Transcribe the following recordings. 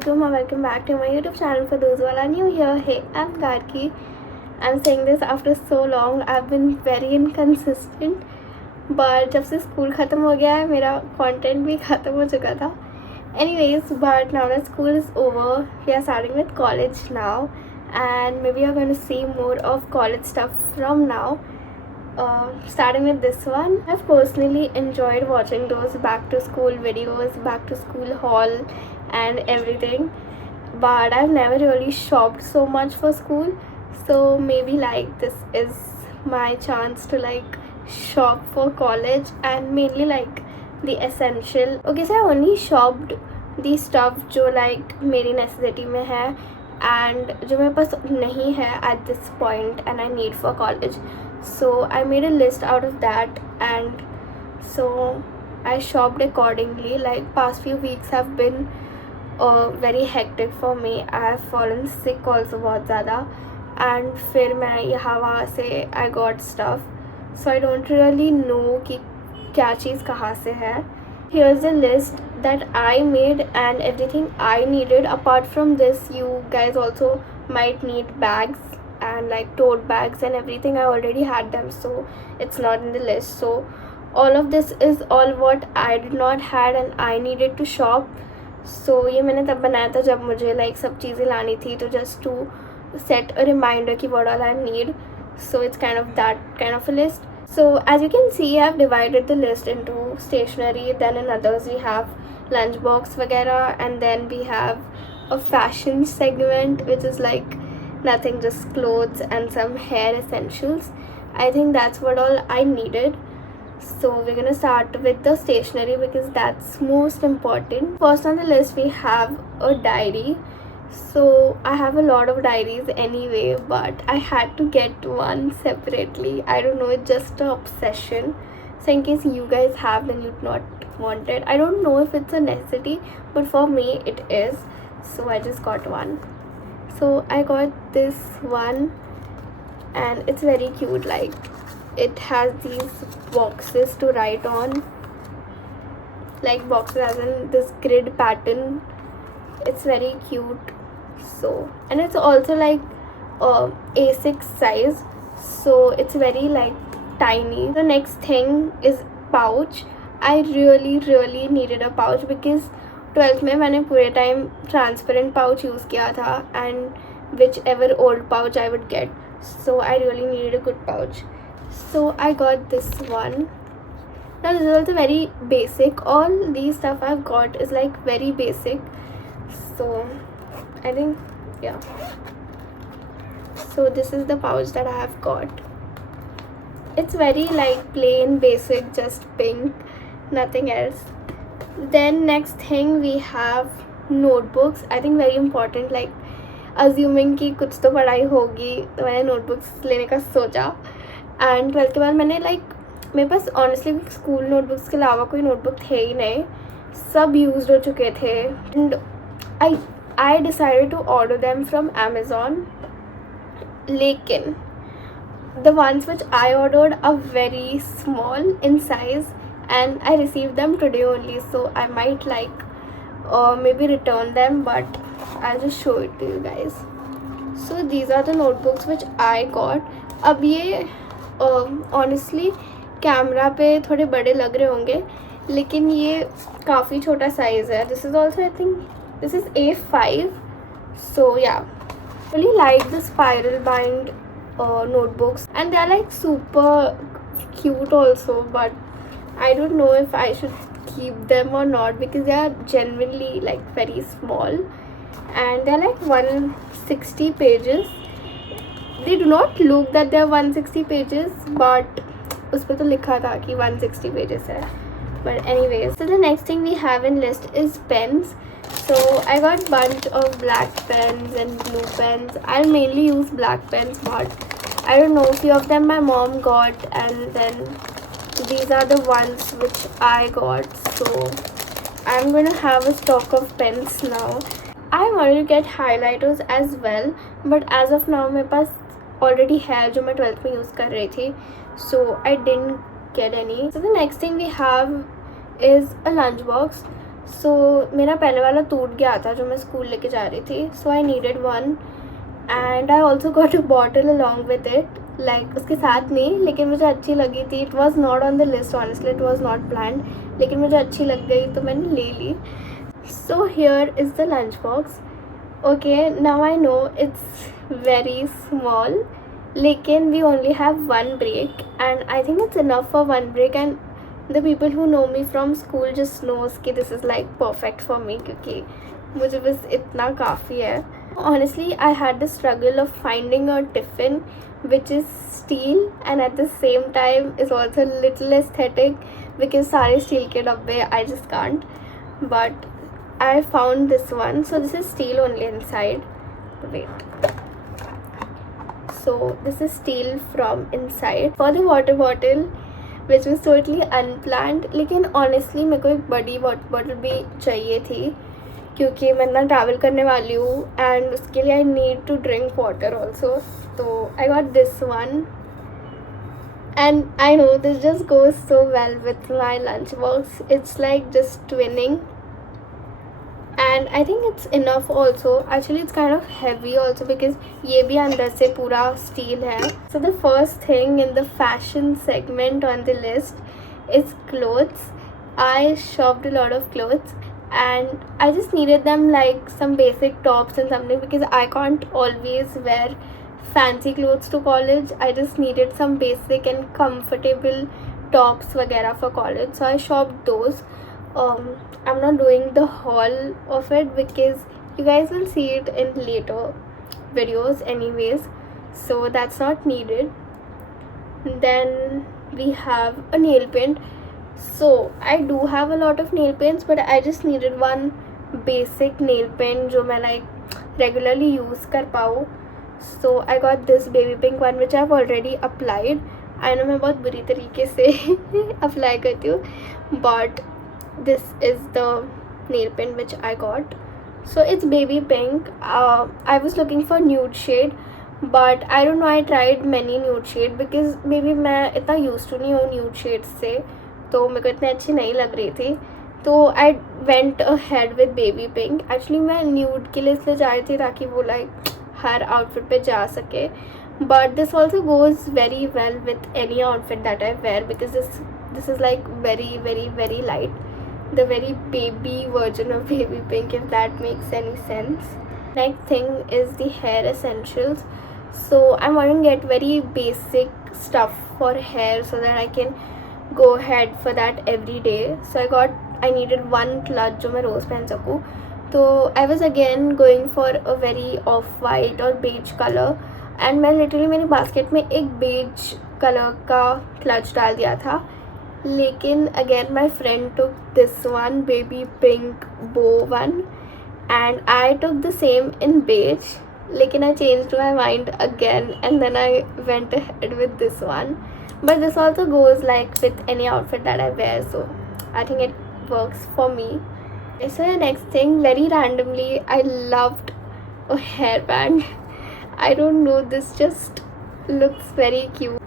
alaikum and welcome back to my YouTube channel. For those who are new here, hey, I'm Garki. I'm saying this after so long. I've been very inconsistent, but जब से school ख़त्म हो गया है मेरा content भी ख़त्म हो चुका था. Anyways, but now that school is over, we are starting with college now, and maybe you're going to see more of college stuff from now. Starting with this one, I've personally enjoyed watching those back to school videos, back to school haul and everything, but I've never really shopped so much for school, so maybe like this is my chance to like shop for college and mainly like the essential. Okay, so I only shopped the stuff जो like मेरी necessity में है and जो मेरे पास नहीं है at this point and I need for college. So I made a list out of that and so I shopped accordingly. Like past few weeks have been very hectic for me. I have fallen sick also बहुत ज़्यादा and फिर मैं यहाँ वहाँ से I got stuff, so I don't really know कि क्या चीज़ कहाँ से है. Here's the list that I made and everything I needed. Apart from this, you guys also might need bags and like tote bags and everything. I already had them, so it's not in the list. So all of this is all what I did not had and I needed to shop. So ये मैंने तब बनाया था जब मुझे like सब चीज़ें लानी थी, तो just to set a reminder कि what all I need. So it's kind of that kind of a list. So as you can see, I've divided the list into stationery, then in others we have lunchbox वगैरह, and then we have a fashion segment which is like nothing, just clothes and some hair essentials. I think that's what all I needed. So we're gonna start with the stationery because that's most important. First on the list we have a diary. So I have a lot of diaries anyway, but I had to get one separately. I don't know, it's just an obsession. So in case you guys have, then you'd not want it. I don't know if it's a necessity, but for me it is. So I just got one. So I got this one and it's very cute. Like it has these boxes to write on, like boxes as in this grid pattern. It's very cute. So, and it's also like A6 size, so it's very like tiny. The next thing is pouch. I really needed a pouch because 12th में मैंने पूरे time transparent pouch use किया था and whichever old pouch I would get, so I really needed a good pouch. So I got this one. Now this is also very basic. All these stuff I've got is like very basic, so I think yeah. So this is the pouch that I have got. It's very like plain basic, just pink, nothing else. Then next thing we have notebooks. I think very important, like assuming कि कुछ तो पढ़ाई होगी तो मैंने notebooks लेने का सोचा. And 12th के बाद मैंने like मेरे पास honestly स्कूल notebooks के अलावा कोई notebook थे ही नहीं, सब used हो चुके थे. And I decided to order them from Amazon. लेकिन the ones which I ordered are very small in size and I received them today only, so I might like maybe return them, but I'll just show it to you guys. So these are the notebooks which I got. अब ये honestly camera पे थोड़े बड़े लग रहे होंगे, लेकिन ये काफ़ी छोटा साइज़ है. This is also, I think this is A5. So yeah, I really like the spiral bind notebooks and they are like super cute also, but I don't know if I should keep them or not because they are genuinely like very small and they're like 160 pages. They do not look that they're 160 pages, but उस पर तो लिखा था कि 160 pages है. But anyways, so the next thing we have in list is pens. So I got bunch of black pens and blue pens. I mainly use black pens, but I don't know, few of them my mom got, and then these are the ones which I got. So I'm gonna have a stock of pens now. I wanted to get highlighters as well, but as of now मेरे पास already है जो मैं 12th में use कर रही थी, so I didn't get any. So the next thing we have is a lunchbox. सो मेरा पहले वाला टूट गया था जो मैं स्कूल लेके जा रही थी, so I needed one and I also got a bottle along with it, like उसके साथ नहीं, लेकिन मुझे अच्छी लगी थी. It was not on the list, honestly it was not planned, लेकिन मुझे अच्छी लग गई तो मैंने ले ली. So here is the lunch box. Okay, now I know it's very small, लेकिन we only have one break and I think it's enough for one break. And the people who know me from school just knows कि this is like perfect for me, क्योंकि मुझे बस इतना काफ़ी है. Honestly, I had the struggle of finding a tiffin which is steel and at the same time is also little aesthetic, because सारे steel के डब्बे I just can't. But I found this one. So this is steel only inside. Wait. So this is steel from inside. For the water bottle, which was totally unplanned, लेकिन honestly मेरे को एक बड़ी water bottle भी चाहिए थी, क्योंकि मैं ना ट्रैवल करने वाली हूँ एंड उसके लिए I need to drink water also. तो I got this one and I know this just goes so well with my lunch box. It's like just twinning and I think it's enough also. Actually it's kind of heavy also because ये भी अंदर से पूरा steel है. So the first thing in the fashion segment on the list is clothes. I shopped a lot of clothes and I just needed them, like some basic tops and something, because I can't always wear fancy clothes to college. I just needed some basic and comfortable tops वगैरह for college, so I shopped those. I'm not doing the haul of it because you guys will see it in later videos anyways, so that's not needed. Then we have a nail paint. So I do have a lot of nail paints, but I just needed one basic nail paint जो मैं like regularly use कर पाऊँ. So I got this baby pink one which I've already applied. I know मैं बहुत बुरी तरीके से apply करती हूँ, but this is the nail paint which I got. So it's baby pink. I was looking for nude shade, but I don't know, I tried many nude shade because maybe मैं इतना used to नहीं हूँ nude shades से, तो मेरे को इतनी अच्छी नहीं लग रही थी, तो I went ahead with baby pink. Actually मैं nude के लिए इसलिए जा रही थी ताकि वो like हर outfit पे जा सके, but this also goes very well with any outfit that I wear because this is like very very very light, the very baby version of baby pink, if that makes any sense. Next thing is the hair essentials. So I'm going to get very basic stuff for hair so that I can go ahead for that every day. So I needed one clutch जो मैं रोज़ पहन सकूँ. तो I was again going for a very off-white or beige color, and मैं literally मेरी basket में एक beige color का clutch डाल दिया था, लेकिन again my friend took this one baby pink bow one and I took the same in beige, लेकिन I changed my mind again and then I went ahead with this one. But this also goes like with any outfit that I wear, so I think it works for me. So the next thing, very randomly, I loved a hairband. I don't know, this just looks very cute.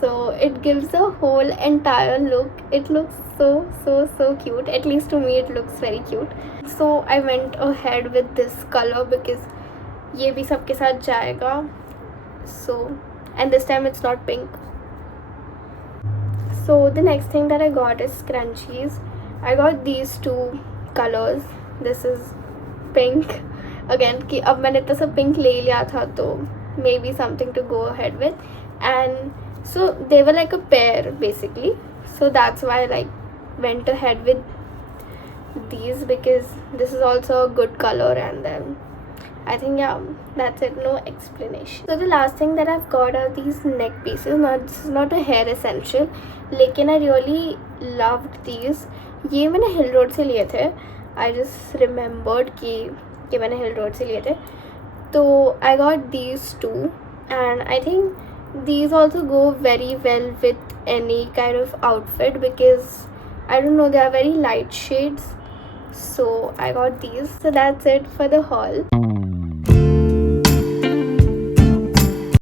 So it gives a whole entire look. It looks so cute. At least to me it looks very cute. So I went ahead with this color because ये भी सबके साथ जाएगा. So, and this time it's not pink. So the next thing that I got is scrunchies. I got these two colors. This is pink. Again कि अब मैंने इतना सब pink ले लिया था, तो maybe something to go ahead with. And so they were like a pair basically. So that's why I like went ahead with these because this is also a good color, and then I think yeah, that's it, no explanation. So the last thing that I've got are these neck pieces. Now this is not a hair essential, लेकिन I really loved these. ये मैंने हिल road से लिए थे. I just remembered कि मैंने हिल road से लिए थे. तो I got these two, and I think these also go very well with any kind of outfit because I don't know, they are very light shades. So I got these. So that's it for the haul.